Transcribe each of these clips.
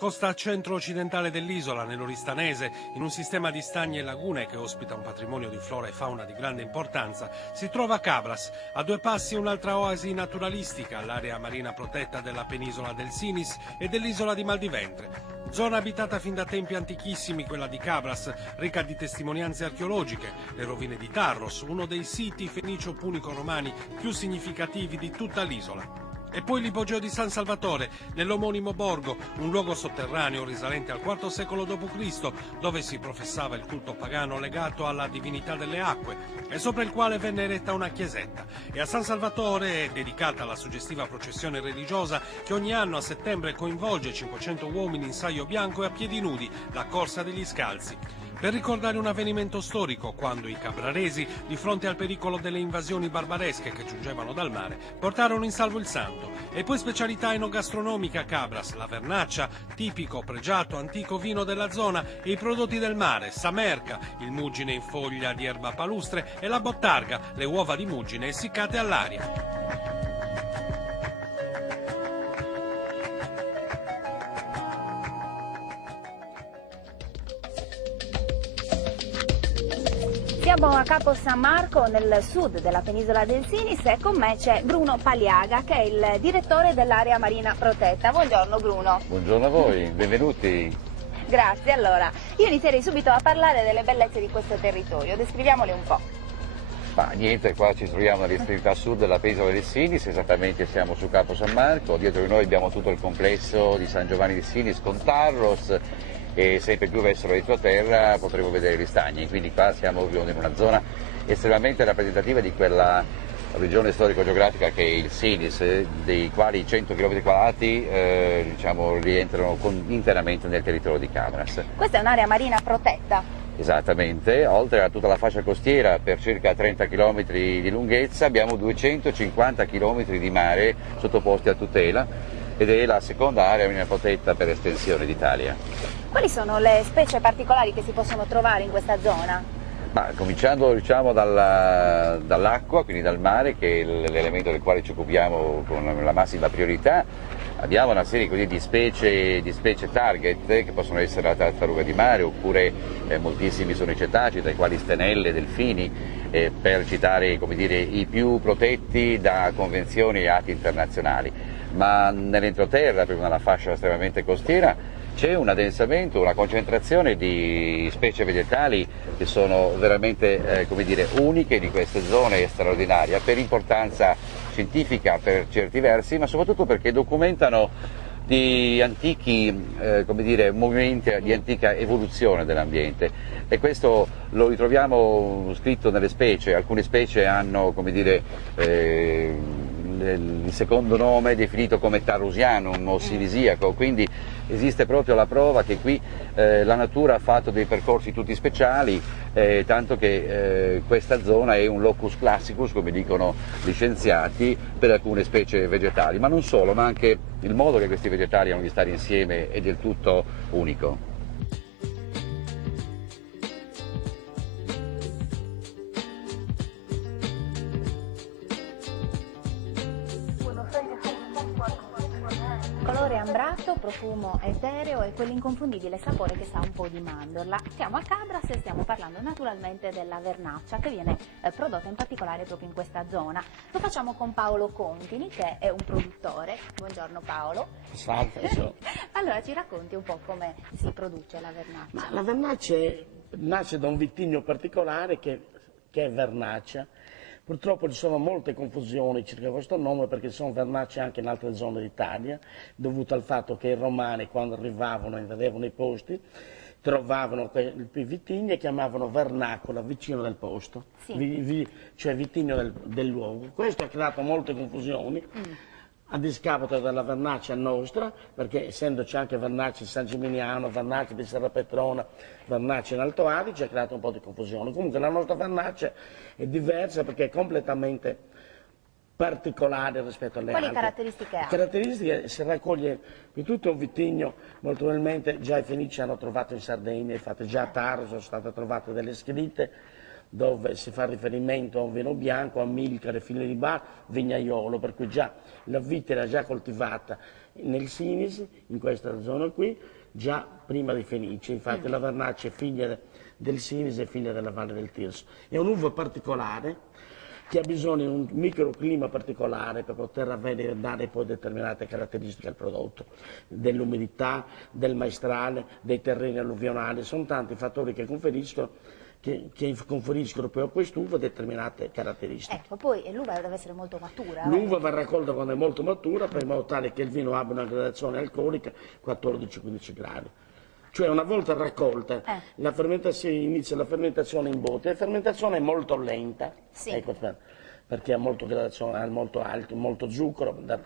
Costa centro-occidentale dell'isola, nell'Oristanese, in un sistema di stagni e lagune che ospita un patrimonio di flora e fauna di grande importanza, si trova Cabras, a due passi un'altra oasi naturalistica, l'area marina protetta della penisola del Sinis e dell'isola di Maldiventre. Zona abitata fin da tempi antichissimi, quella di Cabras, ricca di testimonianze archeologiche, le rovine di Tarros, uno dei siti fenicio-punico-romani più significativi di tutta l'isola. E poi l'ipogeo di San Salvatore, nell'omonimo borgo, un luogo sotterraneo risalente al IV secolo d.C., dove si professava il culto pagano legato alla divinità delle acque e sopra il quale venne eretta una chiesetta. E a San Salvatore è dedicata la suggestiva processione religiosa che ogni anno a settembre coinvolge 500 uomini in saio bianco e a piedi nudi, la corsa degli scalzi, per ricordare un avvenimento storico, quando i cabraresi, di fronte al pericolo delle invasioni barbaresche che giungevano dal mare, portarono in salvo il santo. E poi specialità enogastronomica a Cabras, la vernaccia, tipico, pregiato, antico vino della zona, e i prodotti del mare, samerca, il muggine in foglia di erba palustre e la bottarga, le uova di muggine essiccate all'aria. Siamo a Capo San Marco, nel sud della penisola del Sinis, e con me c'è Bruno Paliaga, che è il direttore dell'area marina protetta. Buongiorno Bruno. Buongiorno a voi, benvenuti. Grazie. Allora, io inizierei subito a parlare delle bellezze di questo territorio, descriviamole un po'. Ma niente, qua ci troviamo nell'estremità sud della penisola del Sinis, esattamente siamo su Capo San Marco, dietro di noi abbiamo tutto il complesso di San Giovanni di Sinis con Tarros, e sempre più verso l'entroterra potremo vedere gli stagni, quindi qua siamo in una zona estremamente rappresentativa di quella regione storico-geografica che è il Sinis, dei quali 100 km² diciamo, rientrano interamente nel territorio di Cabras. Questa è un'area marina protetta. Esattamente, oltre a tutta la fascia costiera per circa 30 km di lunghezza abbiamo 250 km di mare sottoposti a tutela, ed è la seconda area marina protetta per estensione d'Italia. Quali sono le specie particolari che si possono trovare in questa zona? Ma, cominciando diciamo, dall'acqua, quindi dal mare, che è l'elemento del quale ci occupiamo con la massima priorità, abbiamo una serie così di specie target, che possono essere la tartaruga di mare, oppure moltissimi sono i cetacei, tra i quali stenelle, delfini, per citare, come dire, i più protetti da convenzioni e atti internazionali. Ma nell'entroterra, proprio nella fascia estremamente costiera, c'è un addensamento, una concentrazione di specie vegetali che sono veramente come dire, uniche di queste zone, straordinaria per importanza scientifica per certi versi, ma soprattutto perché documentano di antichi come dire, movimenti di antica evoluzione dell'ambiente, e questo lo ritroviamo scritto nelle specie. Alcune specie hanno, come dire, il secondo nome definito come Tarusianum o silisiaco, quindi esiste proprio la prova che qui la natura ha fatto dei percorsi tutti speciali, tanto che questa zona è un locus classicus, come dicono gli scienziati, per alcune specie vegetali, ma non solo, ma anche il modo che questi vegetali hanno di stare insieme è del tutto unico. Colore ambrato, profumo etereo e quell'inconfondibile sapore che sa un po' di mandorla. Siamo a Cabras e stiamo parlando naturalmente della vernaccia, che viene prodotta in particolare proprio in questa zona. Lo facciamo con Paolo Contini, che è un produttore. Buongiorno Paolo. Salve. Allora ci racconti un po' come si produce la vernaccia? Ma la vernaccia nasce da un vitigno particolare che è vernaccia. Purtroppo ci sono molte confusioni circa questo nome, perché ci sono vernacce anche in altre zone d'Italia, dovuto al fatto che i romani, quando arrivavano e invadevano i posti, trovavano i vitigni e chiamavano vernacola, vicino del posto, sì. Cioè vitigno del luogo. Questo ha creato molte confusioni. A discapito della vernaccia nostra, perché essendoci anche vernaccia di San Gimignano, vernaccia di Serra Petrona, vernaccia in Alto Adige, ha creato un po' di confusione. Comunque la nostra vernaccia è diversa perché è completamente particolare rispetto alle altre. Quali caratteristiche ha? Caratteristiche si raccoglie in tutto un vitigno, molto probabilmente già i Fenici hanno trovato in Sardegna, infatti già a Taros sono state trovate delle scritte dove si fa riferimento a un vino bianco, a Milcare, Figli di Bar, Vignaiolo, per cui già la vite era già coltivata nel Sinisi, in questa zona qui, già prima dei Fenici. Infatti la Vernaccia è figlia del Sinisi e figlia della Valle del Tirso. È un'uva particolare che ha bisogno di un microclima particolare per poter avere, dare poi determinate caratteristiche al prodotto, dell'umidità, del maestrale, dei terreni alluvionali. Sono tanti fattori che conferiscono poi a quest'uva determinate caratteristiche. Ecco, poi l'uva deve essere molto matura. L'uva va raccolta quando è molto matura, per in modo tale che il vino abbia una gradazione alcolica 14-15 gradi. Cioè una volta raccolta inizia la fermentazione in botte. La fermentazione è molto lenta, sì. Ecco, perché ha molto gradazione, ha molto alto, molto zucchero da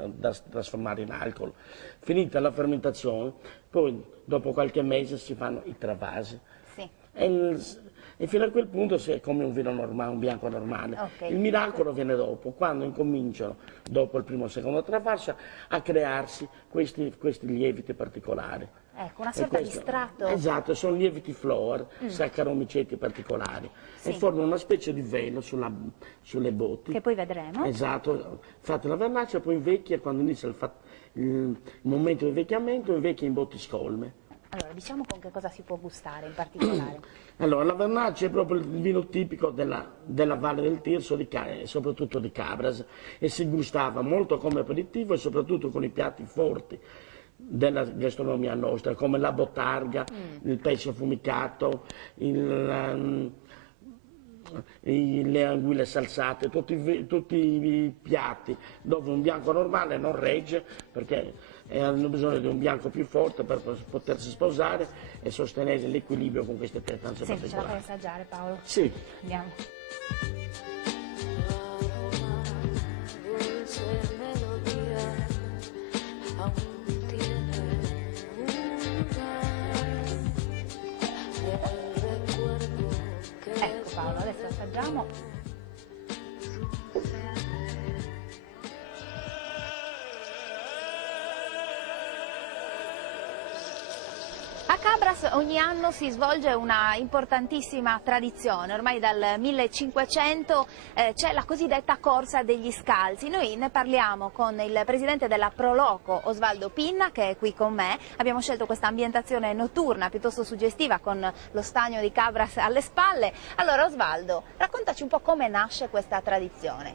trasformare in alcol. Finita la fermentazione, poi dopo qualche mese si fanno i travasi. Sì. E fino a quel punto è come un vino normale, un bianco normale. Okay. Il miracolo viene dopo, quando incominciano, dopo il primo o secondo travaso, a crearsi questi lieviti particolari. Ecco, una sorta di strato. Esatto, sono lieviti floor, saccaromiceti particolari, sì. E formano una specie di velo sulle botti. Che poi vedremo. Esatto, fate la vernaccia, poi invecchia, quando inizia il momento di invecchiamento, invecchia in botti scolme. Allora, diciamo con che cosa si può gustare in particolare. Allora, la Vernaccia è proprio il vino tipico della Valle del Tirso e soprattutto di Cabras, e si gustava molto come aperitivo e soprattutto con i piatti forti della gastronomia nostra, come la bottarga, il pesce affumicato, le anguille salsate, tutti i piatti dove un bianco normale non regge, perché hanno bisogno di un bianco più forte per potersi sposare e sostenere l'equilibrio con queste pietanze Senti, ce la fai particolari. assaggiare, Paolo? Sì. Andiamo. Ecco Paolo, adesso assaggiamo. A Cabras ogni anno si svolge una importantissima tradizione, ormai dal 1500 c'è la cosiddetta Corsa degli Scalzi. Noi ne parliamo con il presidente della Proloco, Osvaldo Pinna, che è qui con me. Abbiamo scelto questa ambientazione notturna piuttosto suggestiva con lo stagno di Cabras alle spalle. Allora Osvaldo, raccontaci un po' come nasce questa tradizione.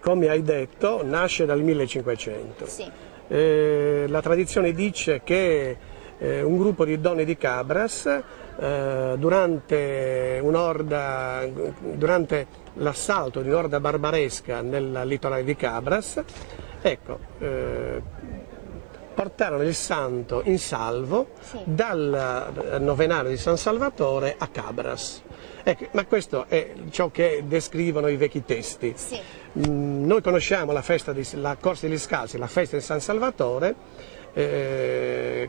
Come hai detto, nasce dal 1500. Sì. La tradizione dice che un gruppo di donne di Cabras durante l'assalto di un'orda barbaresca nel litorale di Cabras, ecco, portarono il santo in salvo, sì, dal novenario di San Salvatore a Cabras. Ecco, ma questo è ciò che descrivono i vecchi testi. Sì. Noi conosciamo la Corsa degli Scalzi, la festa di San Salvatore,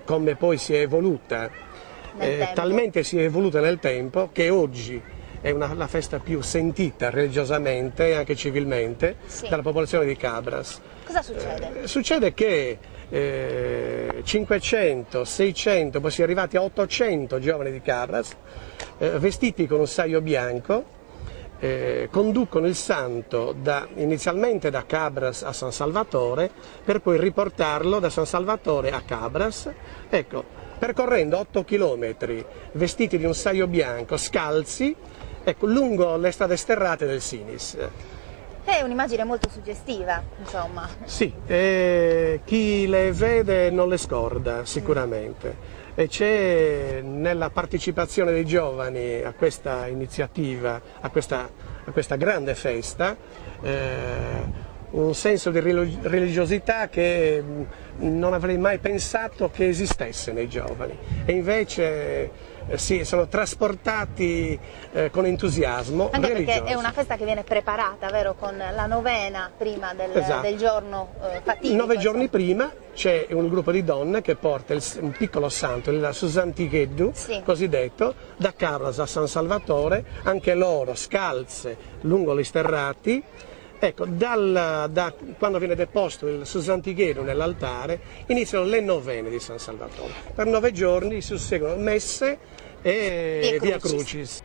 come poi si è evoluta, talmente si è evoluta nel tempo che oggi è la festa più sentita religiosamente e anche civilmente, sì, dalla popolazione di Cabras. Cosa succede? Succede che 500, 600, poi si è arrivati a 800 giovani di Cabras, vestiti con un saio bianco, conducono il santo inizialmente da Cabras a San Salvatore, per poi riportarlo da San Salvatore a Cabras, ecco, percorrendo 8 chilometri vestiti di un saio bianco, scalzi, ecco, lungo le strade sterrate del Sinis. È un'immagine molto suggestiva, insomma. Sì, chi le vede non le scorda sicuramente. E c'è nella partecipazione dei giovani a questa iniziativa, a questa grande festa, un senso di religiosità che non avrei mai pensato che esistesse nei giovani, e invece sì, sono trasportati con entusiasmo anche religioso. Perché è una festa che viene preparata, vero, con la novena prima del giorno fatidico. 9 giorni prima c'è un gruppo di donne che porta un piccolo santo, il Susantigheddu, sì, cosiddetto, da Cabras a San Salvatore, anche loro scalze lungo gli sterrati. Ecco, quando viene deposto il Susantigheddu nell'altare, iniziano le novene di San Salvatore. Per 9 giorni si susseguono messe e Via Crucis.